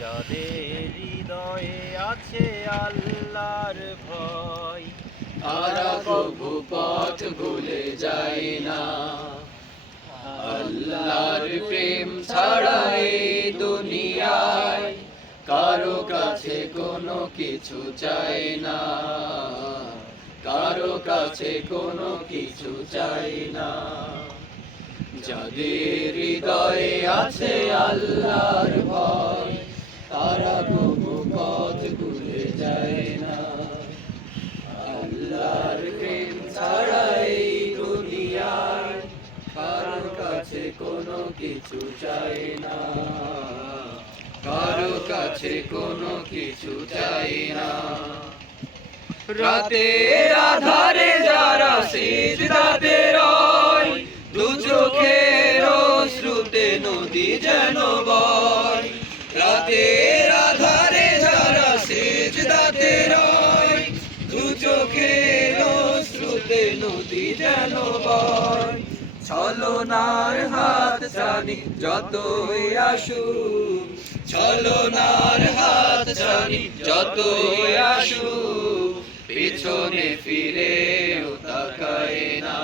যাদের হৃদয়ে আছে আল্লাহর ভয়, তারা কবু পথ ভুলে যায় না। আল্লাহর প্রেম ছাড়া এই দুনিয়ায় কারো কাছে কোনো কিছু চাই না, কারো কাছে কোনো কিছু চাই না। যাদের হৃদয়ে আছে আল্লাহর ভয়, তারা কবু পথ ভুলে যায় না। আল্লাহর প্রেম ছাড়া এই দুনিয়ায় কারো কাছে কোনো কিছু চাই না, কারো কাছে কোনো কিছু চাই না। রাতের আধারে যারা সিজদাতে রয়, দু চোখের অশ্রুতে নদী যেন বয়। রাতের আধারে যারা সিজদাতে রয়, দু চোখের অশ্রুতে নদী যেন বয়। ছলনার হাত ছানি যতই আসুক, ছলনার হাত ছানি যতই আসুক, পিছনে ফিরেও তাকায় না।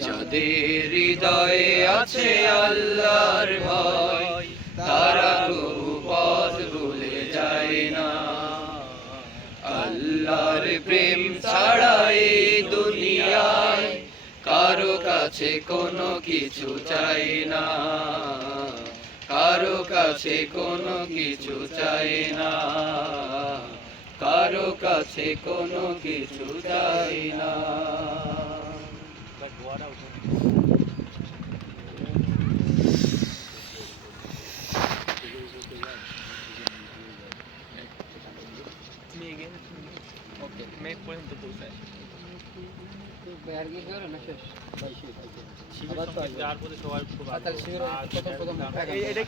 যাদের হৃদয়ে আছে আল্লাহর ভয়, তারা কবু পথ ভুলে যায় না। আল্লাহর প্রেম ছাড়া এই দুনিয়ায় কারো কাছে কোনো কিছু চাই না, কারো কাছে কোনো কিছু চাই না, কারো কাছে কোনো কিছু চাই না। মেঘ পর্যন্ত পৌঁছায় শেষ শিবের সঙ্গে যাওয়ার পথে সবার খুব প্রথম এটা